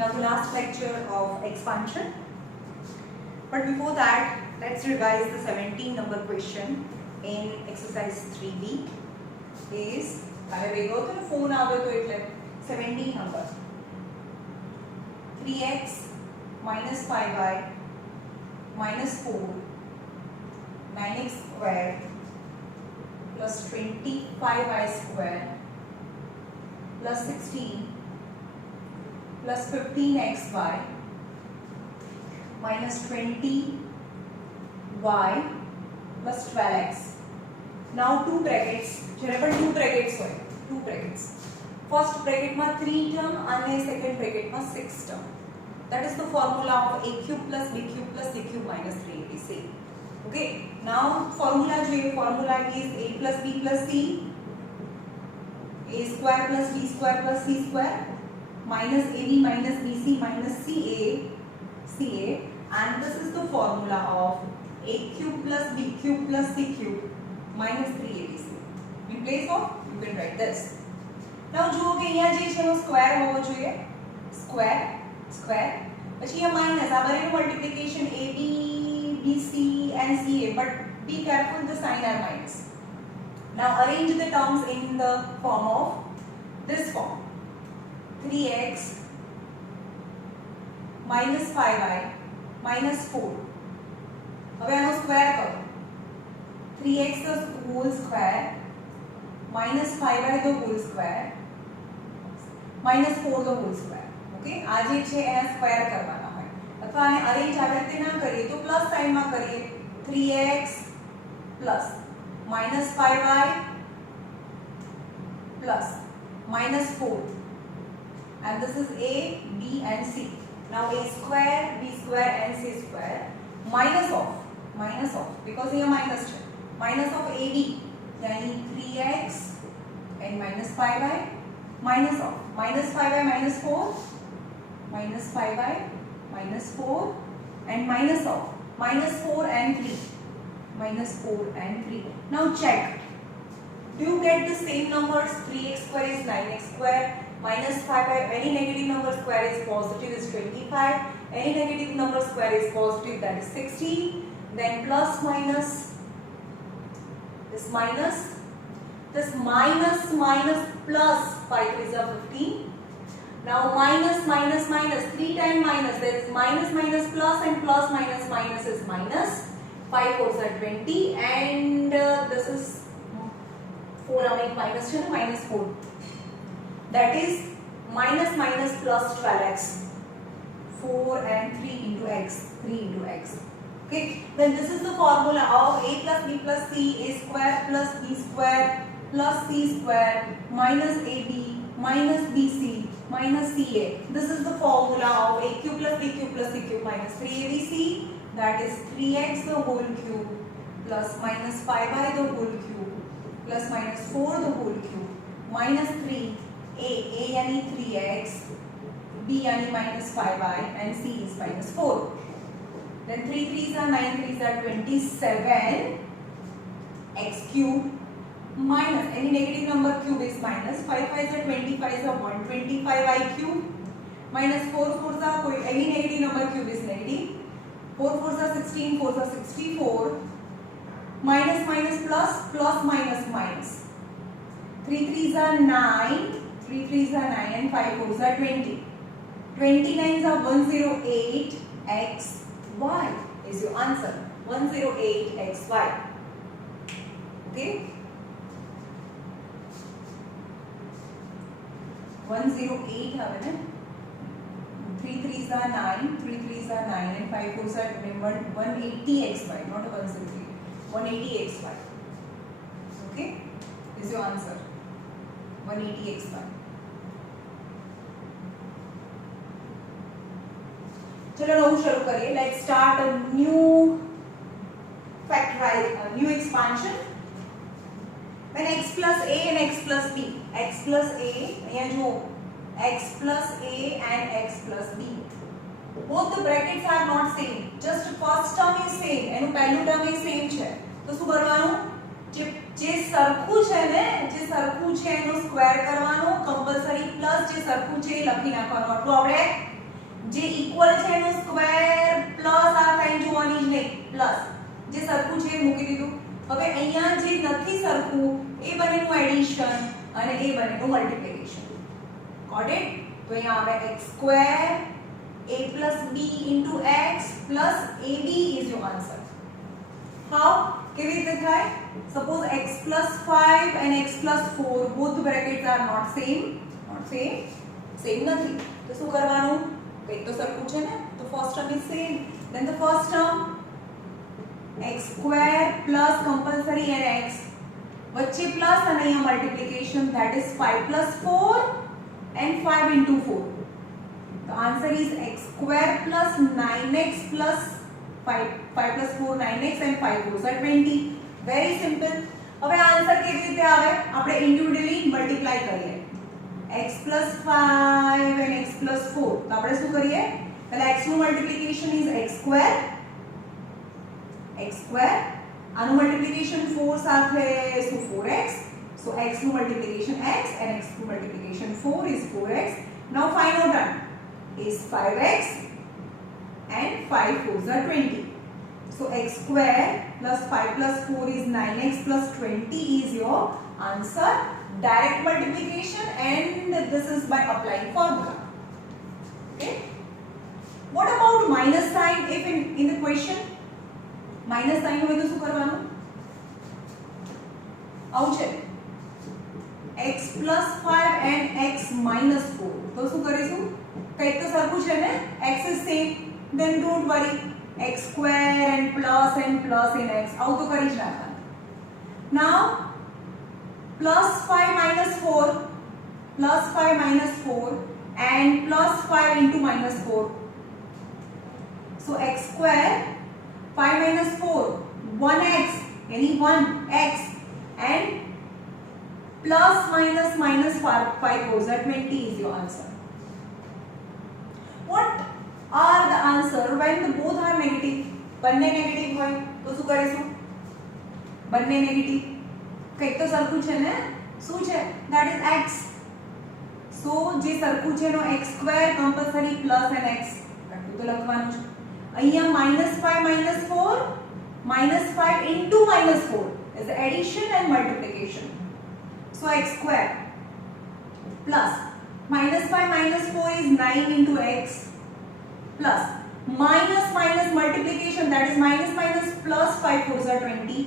Now the last lecture of expansion. But before that, let's revise the 17 number question in exercise 3B. Is phone 17 number 3x minus 5y minus 4 9x square plus 25y square plus 16 plus 15xy minus 20y plus 12x. Now two brackets. Whenever two brackets હોય, two brackets. First bracket માં 3 term અને second bracket માં 6 term. That is the formula of a cube plus b cube plus c cube minus 3ac. Okay. Now formula જોઈએ. Formula is a plus b plus c, a square plus b square plus c square minus ab minus bc minus ca, and this is the formula of a cube plus b cube plus c cube minus 3abc. In place of, you can write this. Now જુઓ કે અહીંયા જે છે એનો square હોવો જોઈએ, square પછી અહીંયા માઈનસ, આ બંનેનું multiplication ab bc and ca, but be careful, the sign are minus. Now arrange the terms in the form of this form: 3x minus 5y minus 4. હવે આનો સ્ક્વેર કરો. 3x the whole square minus 5y the whole square minus 4 the whole square. Okay, આ જે છે એના square કરવાના હોય, અથવા આને અરેન્જ આ રીતે ના કરીએ તો પ્લસ સાઇન માં કરીએ. 3x plus minus 5y plus minus 4, and this is a b and c. Now a square b square and c square minus of because here minus है, minus of ab यानी 3x and minus 5y minus of minus 5y minus 4 minus 5y minus 4 and minus of minus 4 and 3 minus 4 and 3. Now check, do you get the same numbers? 3x square is 9x square minus 5y, any negative number square is positive is 25, any negative number square is positive, that is 16. Then plus minus, this minus plus 5 is a 15. Now minus 3 times minus, that is minus plus, and plus minus is minus. 5 4s are 20, and this is 4 minus minus 4. That is minus plus 12x. 4 and 3 into x. Okay, then this is the formula of a plus b plus c, a square plus b square plus c square minus ab minus bc minus ca. This is the formula of a cube plus b cube plus c cube minus 3abc, that is 3x the whole cube plus minus 5y the whole cube plus minus 4 the whole cube minus 3 a यानी 3x, b यानी minus 5y, and c is minus 4. Then 3 3s are 9 3s are 27 x cube minus any negative number cube is minus 5 5s are 25 is 125 y cube minus 4 4s are any negative number cube is negative, 4 4s are 16 4s are 64 minus plus minus 3 3s are 9 and 5 4s are 20. 29s are 108 x y is your answer. 108 xy. Okay, 108 have it. 3 3s are 9 and 5 4s are 180 xy, not 108, 180 xy. Okay, is your answer. 180 xy. चलो नવું શરૂ કરીએ. Let's start a new factorize, a new expansion. When x plus a and x plus b, x plus a, અહીંયા જુઓ, x plus a and x plus b, both the brackets are not same, just first term is same, એનું પહેલું term is same છે, તો શું કરવાનું? જે સરખું છે ને, જે સરખું છે એનો સ્ક્વેર કરવાનો, કમ્પલસરી પ્લસ જે સરખું છે એ લખી નાખવાનું. આટલું આવડે? જે ઇક્વલ છે એનો સ્ક્વેર પ્લસ આ સાઈન જોવાની જ નહીં, પ્લસ જે સરખું છે એ મૂકી દીધું. હવે અહીંયા જે નથી સરખું એ બંનેનું એડિશન અને એ બંનેનું મલ્ટીપ્લિકેશન. Got it? તો અહીંયા આવે x square a plus b into x plus ab is your answer. How? કેવી રીતે થાય? Suppose x plus 5 and x plus 4 both brackets are not same. Same નથી. તો શું કરવાનું? કંઈક તો સરખું છે ને? તો first term is same. Then the first term x square plus compulsory and x વચ્ચે પ્લસ અને અહીંયા multiplication, that is 5 plus 4 and 5 into 4. The answer is x square plus 9x plus 5 plus 4 9x and 5 4s are 20. Very simple. હવે answer કેવી રીતે આવે? આપણે individually multiply કરીએ. x plus 5 and x plus 4. તો આપણે શું કરીએ? પહેલા x નું મલ્ટીપ્લિકેશન is x square. આનું મલ્ટીપ્લિકેશન 4 સાથે so 4x. So x નું મલ્ટીપ્લિકેશન x and x નું multiplication 4 is 4x. Now final term is 5x and 5 4s are 20. So x square plus 5 plus 4 is 9x plus 20 is your answer. Direct multiplication, and this is by applying formula. Okay. What about minus sign? If in the question minus sign હોય તો શું કરવાનું? આવું છે x plus 5 and x minus 4. તો શું કરીશું? કંઈક તો સરખું છે ને? x is same, then don't worry, x square and plus in x આવું તો કરી જ નાખવાનું. Now plus 5 minus 4 and plus 5 into minus 4. So x square 5 minus 4 1x, any 1x, and plus minus 5 goes at 20 is your answer. What are the answer when the both are negative? બંને negative હોય તો શું કરીશું? બંને negative, કંઈક તો સરખું છે ને? શું છે? that is x. so જે સરખું છે એનો x square compulsory plus N x આટલું તો લખવાનું છે. અહીંયા -5 into -4 is the addition and multiplication. So x square plus -5 - 4 is 9 into x plus minus multiplication, that is minus plus 5 4s are 20.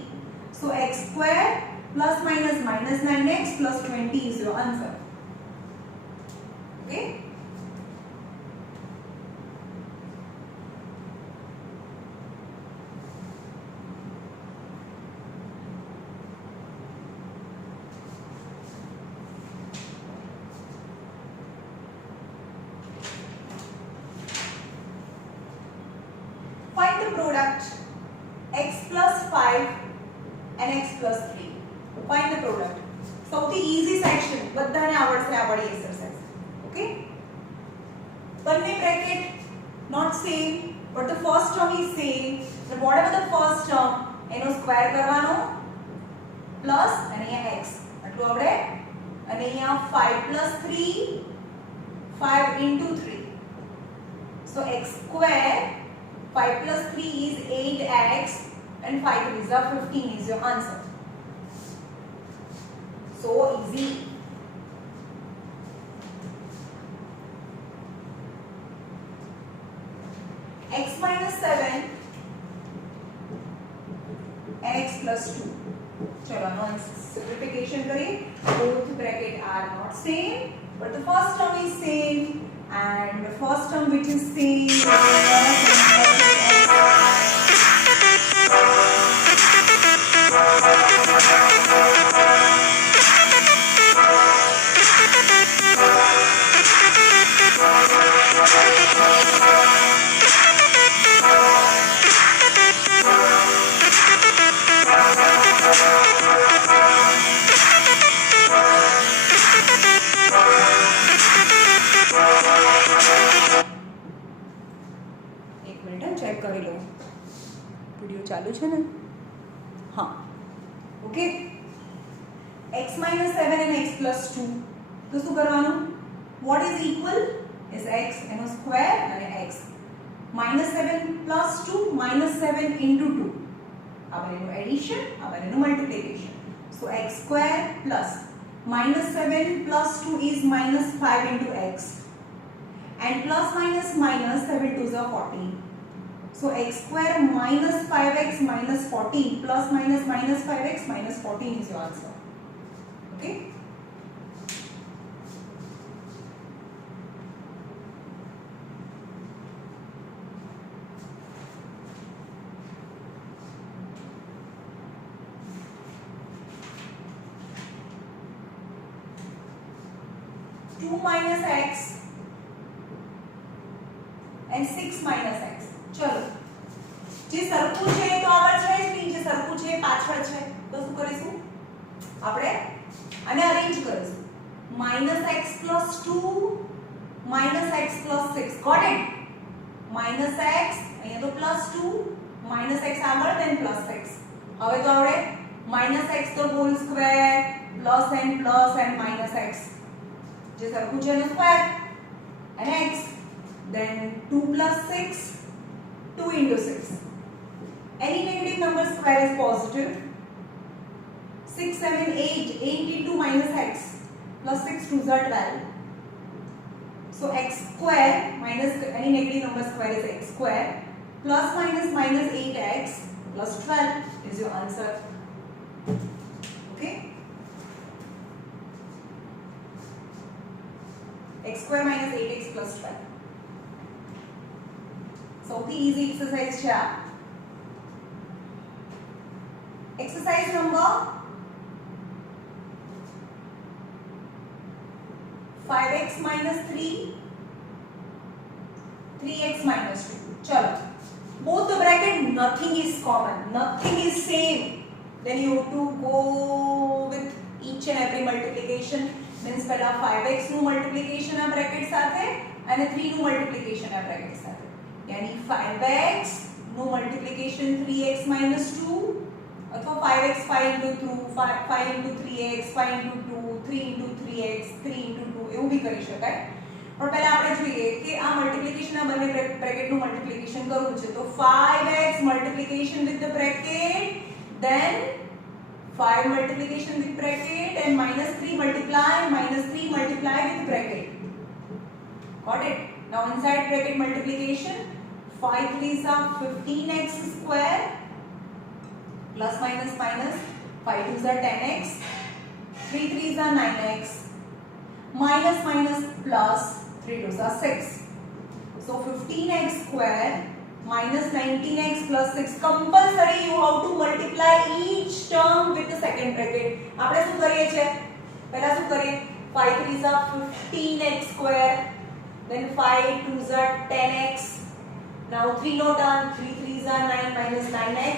So x square plus minus 9x plus 20 is your answer. Okay. Find the product x plus 5 and x plus 3. Find the product. સૌથી easy section, બધાને આવડશે આ વાળી exercise. Okay? બંને bracket not same, but the first term is same. So whatever the first term, એનો square કરવાનો plus અને અહીંયા x. આટલું આવડે? અને અહીંયા 5 plus 3 5 into 3. So x square 5 plus 3 is 8x and 5 3s are 15 is your answer. So easy. X minus 7 and x plus 2. चलो now simplification करें. Both bracket are not same, but the first term is same, and the first term which is same check कर लो video चालू है ना. हाँ okay. x minus 7 and x plus 2 तो શું કરવાનું? what is equal? is x એનો સ્ક્વેર અને x -7 plus 2 -7 into 2 આ બંનેનું એડિશન આ બંનેનું multiplication so x square plus -7 plus 2 is -5 into x and plus minus minus 7 2s are 14 so x square minus 5x minus 14 plus minus minus 5x minus 14 is your answer okay. 2 minus x and 6 minus x ચલો જે સરખું છે તો આગળ છે જ નહીં જે સરખું છે પાછળ છે તો શું કરીશું આપણે આને અરેન્જ કરીશું -x + 2 -x + 6 got it -x અહીંયા તો +2 -x આગળ then +6 હવે તો આપણે -x તો whole square plus and -x જે સરખું છે એનો square and x then 2 plus 6 2 into 6 any negative number square is positive 6 7 8 8 into minus x plus 6 2s are 12 so x square minus any negative number square is x square plus minus minus 8x plus 12 is your answer okay x square minus 8x plus 12 સૌથી easy exercise છે આ exercise number 5x minus 3 3x minus 2 चलो both the bracket nothing is common nothing is same then you have to go with each and every multiplication means પહેલા 5x નું multiplication આ bracket સાથે અને 3 નું multiplication આ bracket સાથે यानी 5x નું multiplication 3x minus 2 अथवा 5x 5 into 2 5 into 3x 5 into 2 3 into 3x 3 into 2 એવું भी કરી શકાય પણ પહેલા આપણે જોઈએ કે આ મલ્ટીપ્લિકેશન આ બંને બ્રેકેટ નું મલ્ટીપ્લિકેશન કરવું છે તો 5x multiplication with the bracket then 5 multiplication with bracket and -3 multiply with bracket got it now inside bracket multiplication 5 3s are 15x square plus minus minus 5 2s are 10x 3 3s are 9x minus minus plus 3 2s are 6 so 15x square minus 19x plus 6 compulsory you have to multiply each term with the second bracket આપણે શું કરીએ છે પહેલા શું કરીએ 5 3s are 15x square then 5 2s are 10x now 3 no done 3 3s are 9 minus 9x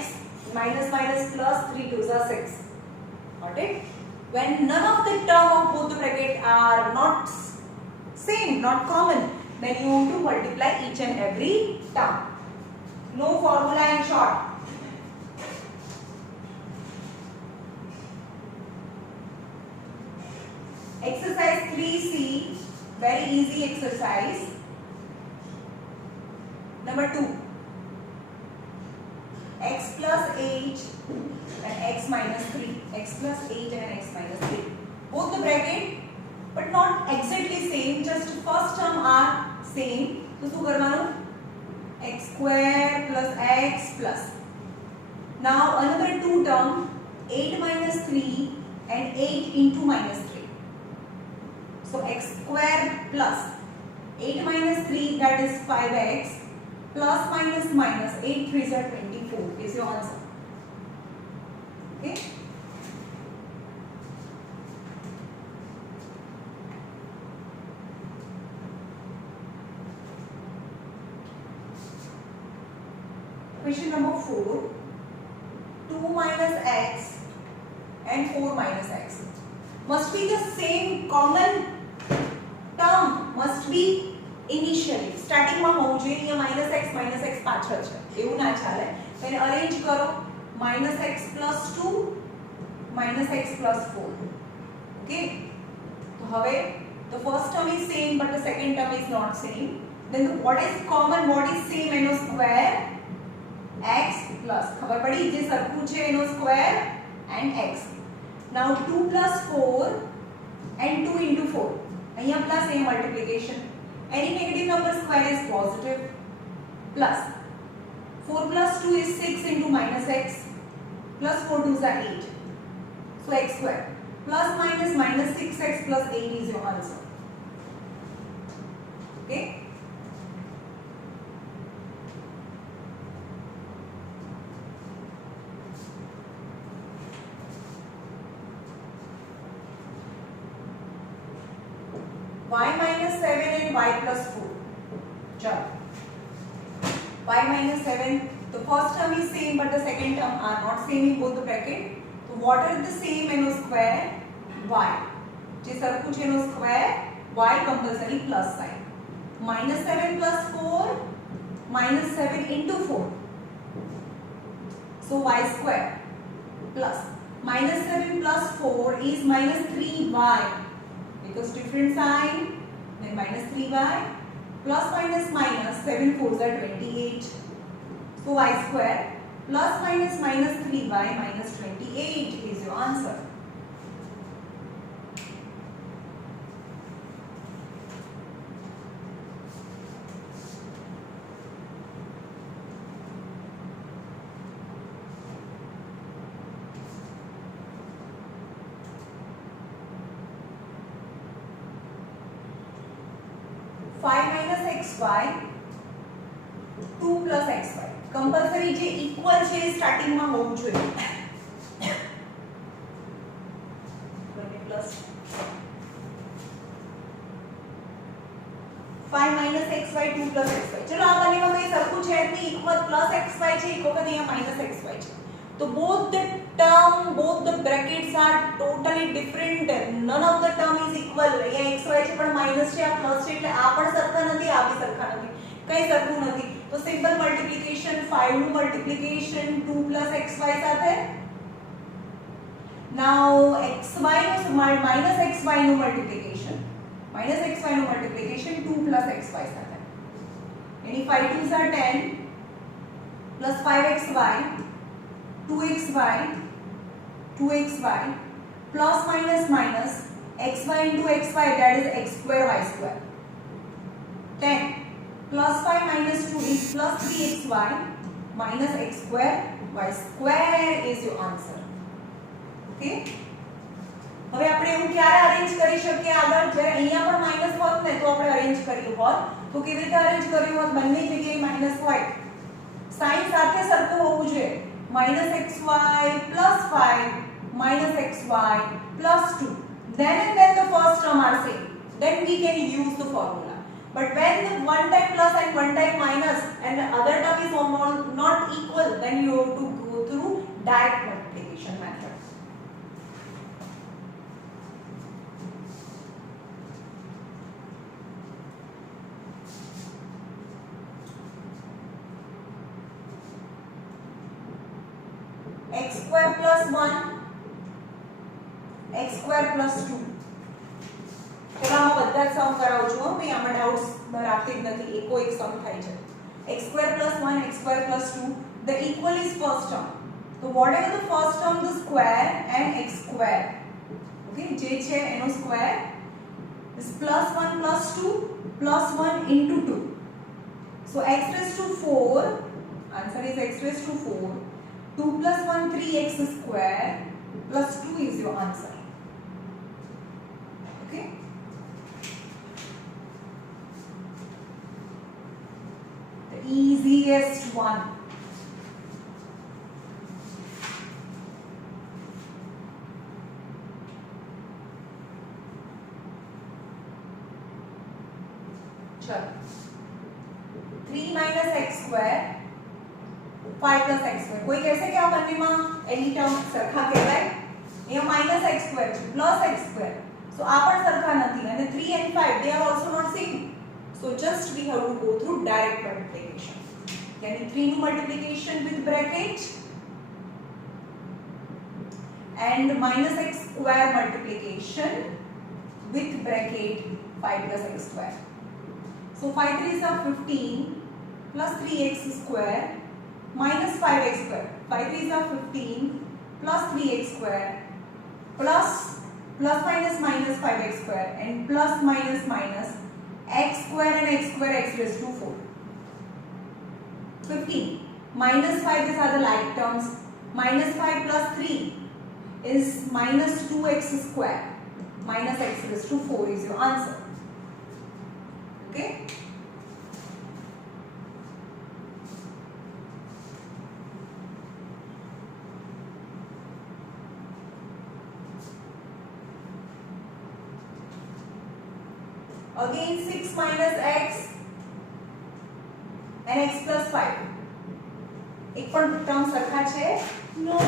minus minus plus 3 2s are 6 got it when none of the term of both the bracket are not same not common then you have to multiply each and every term no formula in short exercise 3c very easy exercise number 2 x plus 8 and x minus 3 x plus 8 and x minus 3 both the bracket but not exactly same just first term are same so શું કરવાનું x square plus x plus now another two term 8 minus 3 and 8 into minus 3 so x square plus 8 minus 3 that is 5x plus minus minus 8 3s are 24 is your answer okay question number 4 2 minus x and 4 minus x must be the same common term must be initially starting માં હોવું જોઈએ અહીંયા -x પાછળ છે એવું ના ચાલે તો એને અરેન્જ કરો -x plus 2 -x plus 4 okay તો હવે The first term is same but the second term is not same. Then what is common, what is same એનો square x plus ખબર પડી જે સરખું છે એનો square and x. Now 2 plus 4 and 2 into 4. અહીંયા plus a multiplication. Any negative number square is positive. Plus 4 plus 2 is 6 into minus x. Plus 4 2s are 8. So x square. Plus minus minus 6x plus 8 is your answer. Okay. Y minus 7 and y plus 4. Chalo. Y minus 7, the first term is same but the second term are not same in both the bracket. So what are the same એનો square? Y. જે સરખું છે એનો square y compulsory plus sign. Minus 7 plus 4, minus 7 into 4. So y square plus minus 7 plus 4 is minus 3y. Because different sign, then minus 3y plus minus minus 7 4s are 28. So y square plus minus minus 3y minus 28 is your answer. Five minus xy 2 plus xy compulsory જે equal છે starting માં હોવું જોઈએ plus 5 minus xy 2 plus xy ચલો આ બંનેમાં કઈ સરખું છે નહીં ઇક્વલ પ્લસ xy છે એક વખત અહીંયા માઈનસ xy છે તો both the term both the brackets are totally different, none of the term is equal. અહીંયા xy છે પણ માઈનસ છે આ પ્લસ છે એટલે આ પણ સરખા નથી આ બી સરખા નથી કઈ સરખું નથી તો સિમ્પલ મલ્ટીપ્લિકેશન 5 નું મલ્ટીપ્લિકેશન 2 plus xy સાથે now xy નું minus xy નું મલ્ટીપ્લિકેશન 2 plus xy સાથે यानी 5 2s are 10 plus 5xy 2xy 2xy plus minus minus xy into xy, that is x square y square. 10 plus 5 minus 2 is plus 3xy minus x square y square is your answer. Okay. હવે આપણે એવું ક્યારે arrange કરી શકીએ આગળ જ્યારે અહીંયા પણ માઈનસ હોત ને તો આપણે અરેન્જ કર્યું હોત તો કેવી રીતે અરેન્જ કર્યું હોત બંને જગ્યાએ માઈનસ હોય સાઈન સાથે સરખું હોવું જોઈએ minus xy plus 5 minus xy plus 2. Then and then the first term are same. Then we can use the formula. But when the one time plus and one time minus and the other term is not equal, then you have to go through direct multiplication method. x square plus 1 x square plus 2 ચલો આમાં બધા સમ કરાવું છું મેં આમાં doubts રાખતી જ નથી એકો એક સમ થાય છે x square plus 1 x square plus 2 the equal is first term so whatever the first term the square and x square okay જે છે એનો square is plus 1 plus 2 plus 1 into 2 so x raised to 4 answer is x raised to 4 2 plus 1 3x square plus 2 is your answer. Okay. The easiest one. Chalo. 3 minus x square 5 plus x square. कोई कैसे क्या बनने में any term सरखा कहेवाय અહીંયા minus x square છે plus x square so આ પણ સરખા નથી અને 3 and 5 they are also not same so just we have to go through direct multiplication यानी 3 નું multiplication with bracket and minus x square multiplication with bracket 5 plus x square. So 5 3 is 15 plus 3x square minus 5x square. 5 3 is 15 plus 3x square plus minus minus 5x square and plus minus minus x square and x square x raised to 4. 15 minus 5, these are the like terms. Minus 5 plus 3 is minus 2x square minus x raised to 4 is your answer. Okay. Again 6 minus x and x plus 5. एक पण term सरखा છે? No.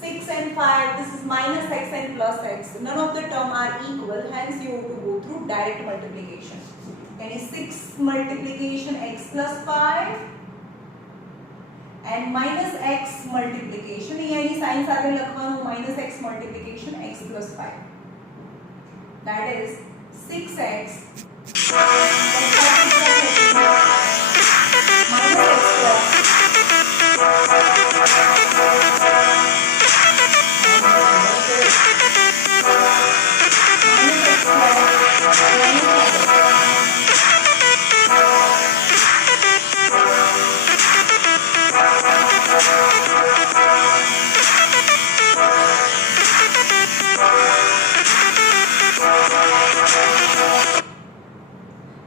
6 and 5, this is minus x and plus x. None of the term are equal, hence you have to go through direct multiplication. यानी 6 multiplication x plus 5 and minus x multiplication यानी sign સાથે લખવાનું minus x multiplication x plus 5. That is 6x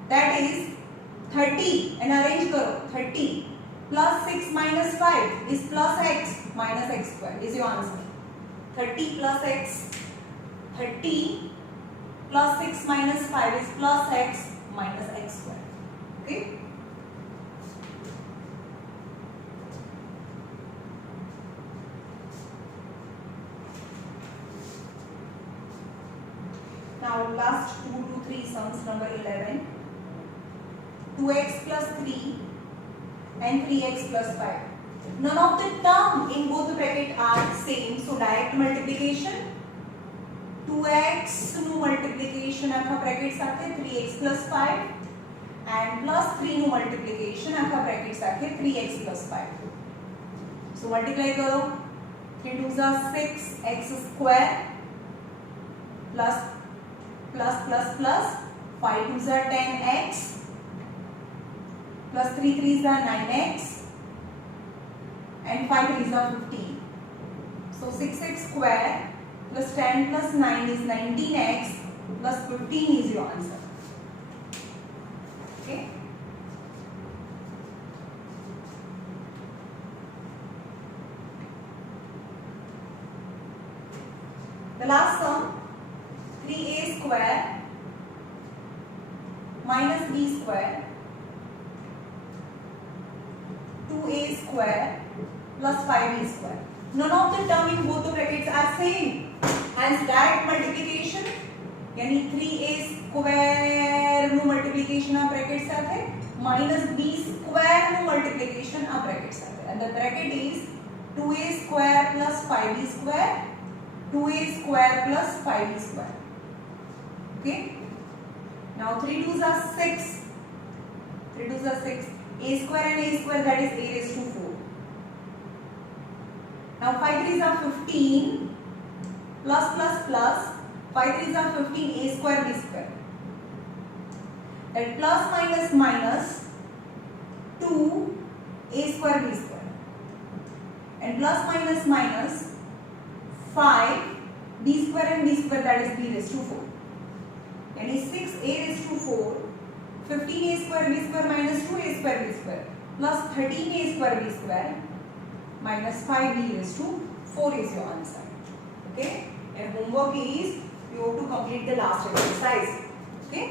that is 30 and arrange करो 30 plus 6 minus 5 is plus x minus x square is your answer. 30 plus x, 30 plus 6 minus 5 is plus x minus x square. Okay. Now last 2 to 3 sums. Number 11. 2x plus 3 and 3x plus 5. None of the term in both the bracket are same, so direct multiplication. 2x નું multiplication આખા bracket સાથે 3x plus 5 and plus 3 નું multiplication આખા bracket સાથે 3x plus 5. So multiply કરો. 3 2s are 6x square plus 5 2s are 10x plus 3 3s are 9x and 5 3s are 15. So 6x square plus 10 plus 9 is 19x plus 15 is your answer. Okay. The last sum, 3a square minus b square 2a square plus 5b square. None of the term in both the brackets are same. Hence direct multiplication यानी 3a square નું multiplication આ bracket સાથે minus b square નું multiplication આ bracket સાથે. And the bracket is 2a square plus 5b square 2a square plus 5b square. Okay. Now 3 2s are 6. 3 2s are 6. A square and a square, that is a raised to 4. Now 5 3s are 15 plus 5 3s are 15 a square b square. That plus minus minus 2 a square b square. And plus minus minus 5 b square and b square, that is b raised to 4. And 6 a raised to 4 15a square b square minus 2a square b square plus 13a square b square minus 5b raised to 4 is your answer. Okay. And homework is you have to complete the last exercise. Okay.